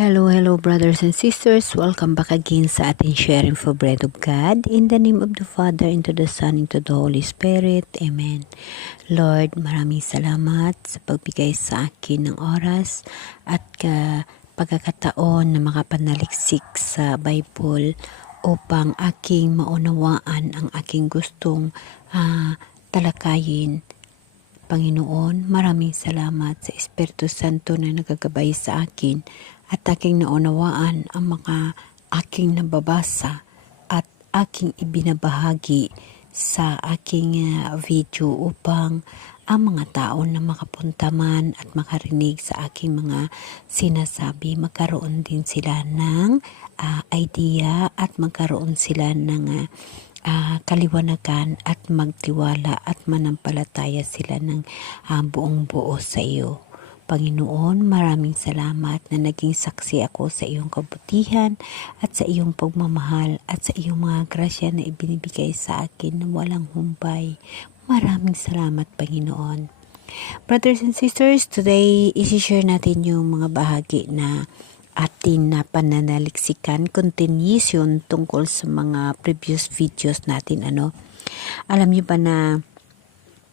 Hello brothers and sisters. Welcome back again sa ating sharing for bread of God. In the name of the Father, into the Son, into the Holy Spirit. Amen. Lord, maraming salamat sa pagbigay sa akin ng oras at pagkakataon na makapanaliksik sa Bible upang aking maunawaan ang aking gustong talakayin. Panginoon, maraming salamat sa Espiritu Santo na nagagabay sa akin at aking naunawaan ang mga aking nababasa at aking ibinabahagi sa aking video upang ang mga tao na makapunta man at makarinig sa aking mga sinasabi, magkaroon din sila ng idea at magkaroon sila ng kaliwanagan at magtiwala at manampalataya sila ng buong buo sa iyo. Panginoon, maraming salamat na naging saksi ako sa iyong kabutihan at sa iyong pagmamahal at sa iyong mga grasya na ibinibigay sa akin na walang humpay. Maraming salamat, Panginoon. Brothers and sisters, today isi-share natin yung mga bahagi na atin na pananaliksikan, continuation tungkol sa mga previous videos natin. Alam niyo ba na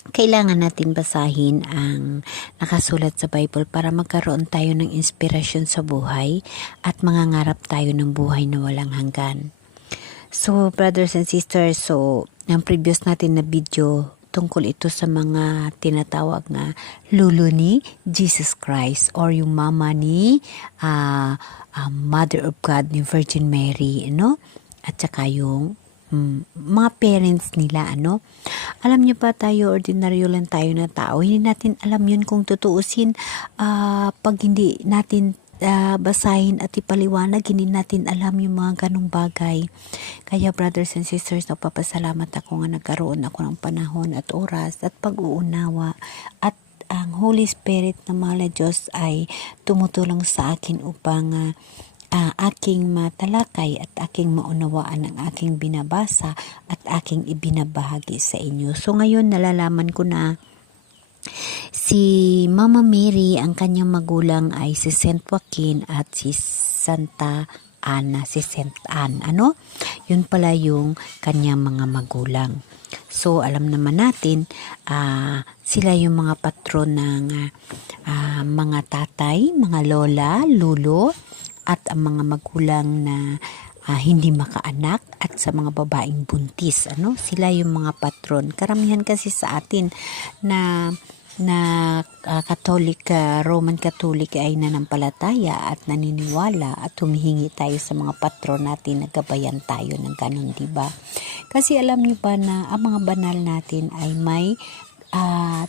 kailangan natin basahin ang nakasulat sa Bible para magkaroon tayo ng inspirasyon sa buhay at mangangarap tayo ng buhay na walang hanggan. So, brothers and sisters, ang previous natin na video tungkol ito sa mga tinatawag na lolo ni Jesus Christ or yung mama ni Mother of God ni Virgin Mary, at saka yung mga parents nila, Alam niyo pa, tayo ordinaryo lang tayo na tao, hindi natin alam yun kung tutuusin. Pag hindi natin basahin at ipaliwanag, hindi natin alam yung mga ganong bagay. Kaya brothers and sisters, napapasalamat ako nga nagkaroon ako ng panahon at oras at pag-uunawa at ang Holy Spirit na mahal na Diyos ay tumutulong sa akin upang aking matalakay at aking maunawaan ang aking binabasa at aking ibinabahagi sa inyo. So ngayon nalalaman ko na si Mama Mary, ang kanyang magulang ay si Saint Joaquin at si Santa Ana, si Saint Anne. Yun pala yung kanyang mga magulang. So alam naman natin, sila yung mga patron ng mga tatay, mga lola, lulo, at ang mga magulang na hindi makaanak at sa mga babaeng buntis. Sila yung mga patron. Karamihan kasi sa atin na Catholic, Roman Catholic ay nanampalataya at naniniwala at humihingi tayo sa mga patron natin na gabayan tayo ng ganun, diba? Kasi alam niyo ba na ang mga banal natin ay may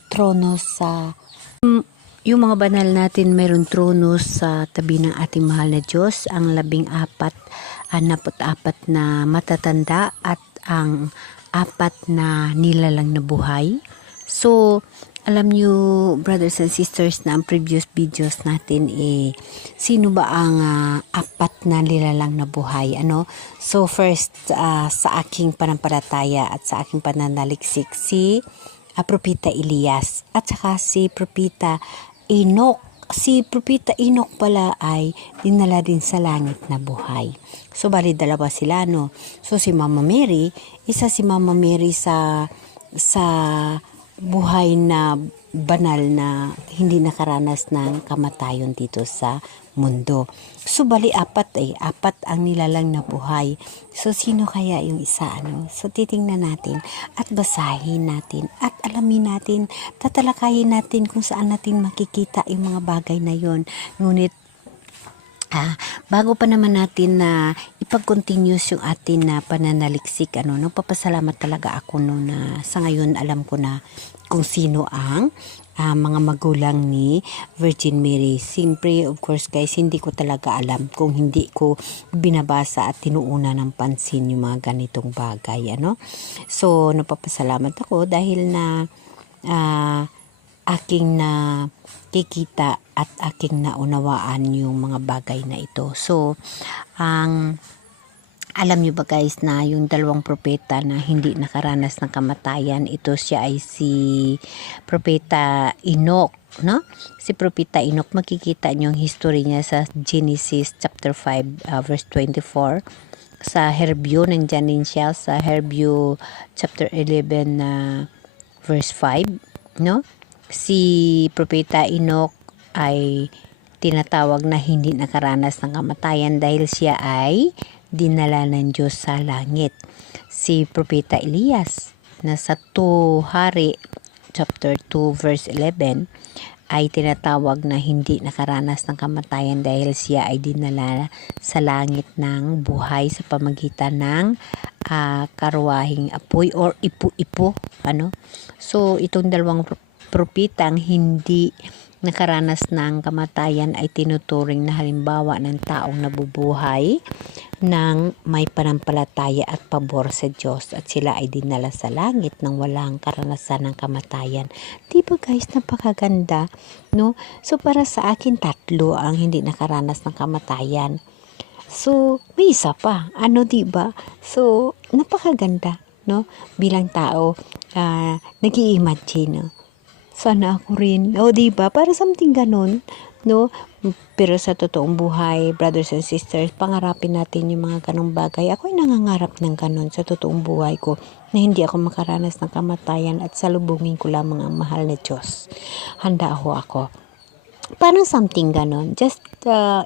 trono sa yung mga banal natin, mayroong trono sa tabi ng ating mahal na Diyos, ang 14 na matatanda at ang 4 na nilalang na buhay. So, alam nyo, brothers and sisters, na ang previous videos natin sino ba ang 4 na nilalang na buhay? So, first, sa aking panampalataya at sa aking pananaliksik, si Propeta Elias at saka si Propeta Enoch. Si Propeta Enoch pala ay dinala din sa langit na buhay. So, bali dalawa sila, So, si Mama Mary, isa si Mama Mary sa buhay na banal na hindi nakaranas ng kamatayon dito sa mundo. So, bali 4 ang nilalang na buhay. So, sino kaya yung isa, So, titingnan natin at basahin natin at alamin natin, tatalakayin natin kung saan natin makikita yung mga bagay na yon. Ngunit, bago pa naman natin na ipag-continuous yung atin na pananaliksik, papasalamat talaga ako na sa ngayon alam ko na kung sino ang mga magulang ni Virgin Mary. Siyempre, of course guys, hindi ko talaga alam kung hindi ko binabasa at tinuuna ng pansin yung mga ganitong bagay. So, napapasalamat ako dahil na aking na kikita at aking naunawaan yung mga bagay na ito. So, ang Alam niyo ba guys na yung dalawang propeta na hindi nakaranas ng kamatayan, ito siya ay si propeta Enoch, no? Si propeta Enoch, makikita niyo yung history niya sa Genesis chapter 5 verse 24. Sa Herbio, nandyan din siya sa Herbio chapter 11 verse 5, no? Si propeta Enoch ay tinatawag na hindi nakaranas ng kamatayan dahil siya ay dinala ng Diyos sa langit. Si propeta Elias na sa 2 Hari chapter 2 verse 11 ay tinatawag na hindi nakaranas ng kamatayan dahil siya ay dinala sa langit ng buhay sa pamagitan ng karwahing apoy or ipo-ipo, ano? So itong dalawang propetang hindi nakaranas ng kamatayan ay tinuturing na halimbawa ng taong nabubuhay ng may panampalataya at pabor sa Diyos at sila ay dinala sa langit nang walang karanasan ng kamatayan. Di ba guys, napakaganda, no? So para sa akin, tatlo ang hindi nakaranas ng kamatayan. So may isa pa, di ba? So napakaganda, no? Bilang tao, nag-i-imagine, no? Sana ako rin. Di ba? Para something ganun, no? Pero sa totoong buhay, brothers and sisters, pangarapin natin yung mga ganong bagay. Ako'y nangangarap ng ganon sa totoong buhay ko na hindi ako makaranas ng kamatayan at salubungin ko lamang ang mahal na Diyos. Handa ako. Parang something ganon. Just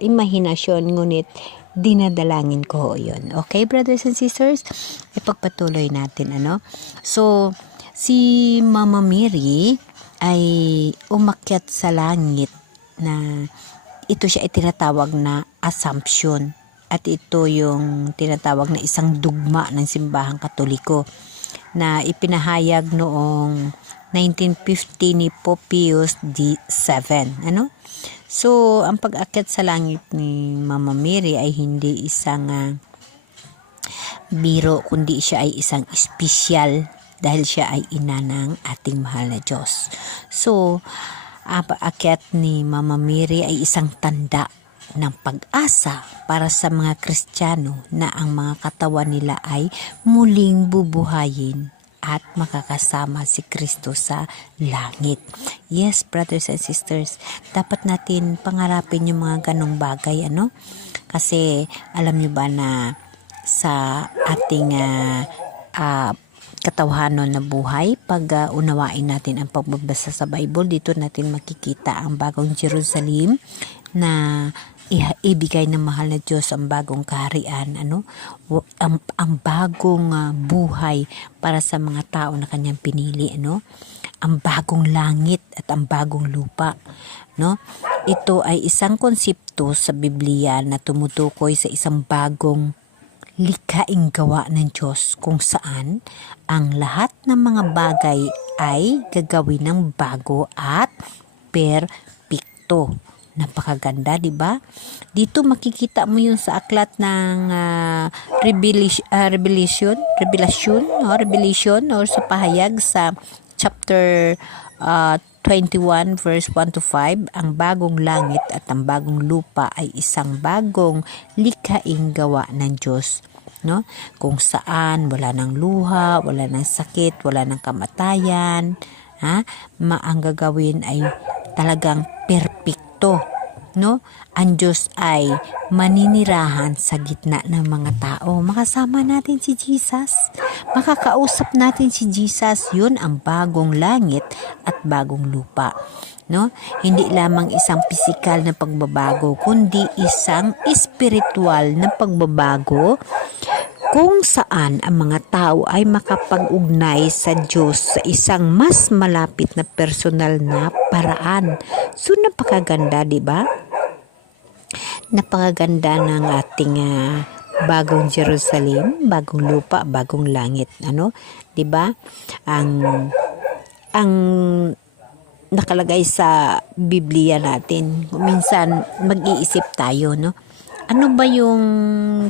imahinasyon, ngunit dinadalangin ko yun. Okay, brothers and sisters? Ipagpatuloy natin, ano? So, si Mama Mary ay umakyat sa langit na ito siya ay tinatawag na assumption at ito yung tinatawag na isang dugma ng simbahang Katoliko na ipinahayag noong 1950 ni Pope Pius VII, ano? So ang pag-akyat sa langit ni Mama Mary ay hindi isang biro, kundi siya ay isang espesyal dahil siya ay ina ng ating mahal na Diyos. So, pag-akyat ni Mama Mary ay isang tanda ng pag-asa para sa mga Kristiyano na ang mga katawan nila ay muling bubuhayin at makakasama si Kristo sa langit. Yes, brothers and sisters, dapat natin pangarapin yung mga ganong bagay, ano? Kasi alam niyo ba na sa ating katawhanon na buhay, pag unawain natin ang pagbabasa sa Bible, dito natin makikita ang bagong Jerusalem na ibigay ng mahal na Diyos, ang bagong kaharian, ano? Ang bagong buhay para sa mga tao na kanyang pinili, ano? Ang bagong langit at ang bagong lupa, no? Ito ay isang konsepto sa Biblia na tumutukoy sa isang bagong likhaing gawa ng Diyos kung saan ang lahat ng mga bagay ay gagawin ng bago at perpekto. Napakaganda, di ba? Dito makikita mo yun sa aklat ng Revelation or sa pahayag sa chapter 21 verse 1 to 5, ang bagong langit at ang bagong lupa ay isang bagong likhaing gawa ng Diyos, no? Kung saan wala ng luha, wala ng sakit, wala ng kamatayan, ang gagawin ay talagang perpekto, no? Ang Diyos ay maninirahan sa gitna ng mga tao. Makasama natin si Jesus. Makakausap natin si Jesus. Yun ang bagong langit at bagong lupa, no? Hindi lamang isang pisikal na pagbabago, kundi isang espiritual na pagbabago kung saan ang mga tao ay makapag-ugnay sa Diyos sa isang mas malapit na personal na paraan. So napakaganda, di ba? Napakaganda ng ating bagong Jerusalem, bagong lupa, bagong langit, ano? 'Di ba? Ang nakalagay sa Biblia natin, minsan mag-iisip tayo, no? Ano ba yung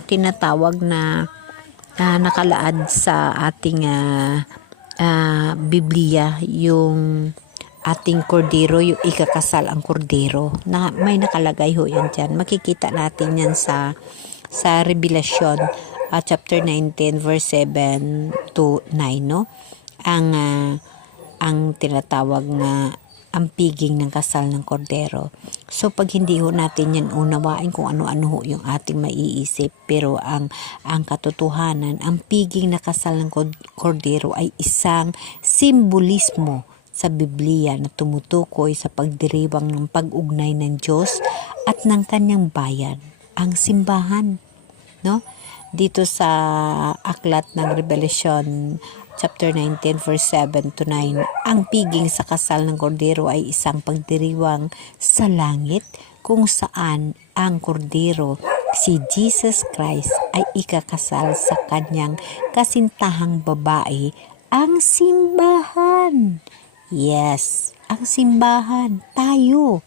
tinatawag na nakalaad sa ating Biblia, yung ating kordero, yung ikakasal ang kordero, na may nakalagay ho yan dyan. Makikita natin yan sa Revelation chapter 19 verse 7 to 9, no? Ang tinatawag nga ang piging ng kasal ng kordero. So pag hindi ho natin yan unawain kung ano-ano ho yung ating maiisip, pero ang katotohanan, ang piging na kasal ng kordero ay isang simbolismo sa Biblia na tumutukoy sa pagdiriwang ng pag-ugnay ng Diyos at ng kanyang bayan, ang simbahan, no? Dito sa aklat ng Revelation chapter 19 verse 7 to 9, ang piging sa kasal ng kordero ay isang pagdiriwang sa langit kung saan ang kordero, si Jesus Christ, ay ikakasal sa kanyang kasintahang babae, ang simbahan. Yes, ang simbahan, tayo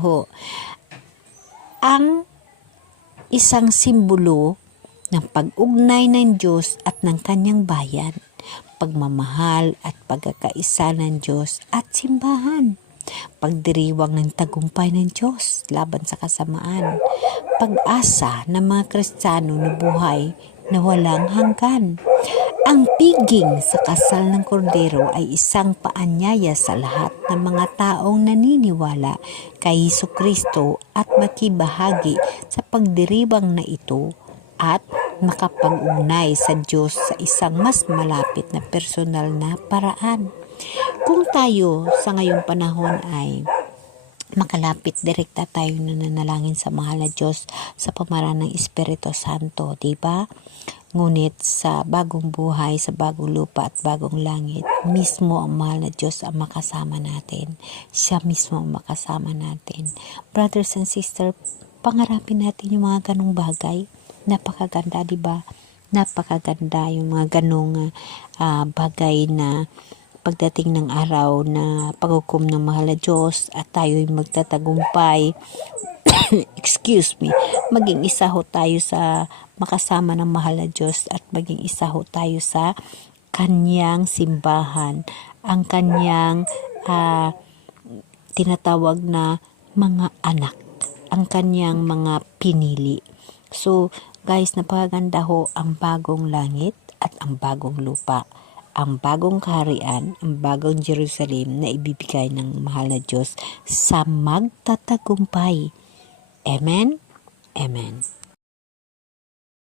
ho, ang isang simbolo ng pag-ugnay ng Diyos at ng kanyang bayan, pagmamahal at pagkakaisa ng Diyos at simbahan, pagdiriwang ng tagumpay ng Diyos laban sa kasamaan, pag-asa ng mga Kristiyano na buhay na walang hanggan. Ang piging sa kasal ng kordero ay isang paanyaya sa lahat ng mga taong naniniwala kay Hesukristo at makibahagi sa pagdiriwang na ito at makapag-ugnay sa Diyos sa isang mas malapit na personal na paraan. Kung tayo sa ngayong panahon ay makalapit, direkta tayo nananalangin sa mahal na Diyos sa pamaraan ng Espiritu Santo, diba? Ngunit sa bagong buhay, sa bagong lupa at bagong langit, mismo ang mahal na Diyos ang makasama natin. Siya mismo ang makasama natin. Brothers and sisters, pangarapin natin yung mga ganong bagay. Napakaganda, diba? Napakaganda yung mga ganong bagay na pagdating ng araw na paghukom ng mahal na Diyos at tayo'y magtatagumpay. Excuse me, maging isa ho tayo sa makasama ng mahal na Diyos at maging isa ho tayo sa kanyang simbahan, ang kanyang tinatawag na mga anak, ang kanyang mga pinili. So guys, napakaganda ho ang bagong langit at ang bagong lupa, ang bagong kaharian, ang bagong Jerusalem na ibibigay ng mahal na Diyos sa magtatagumpay. Amen? Amen.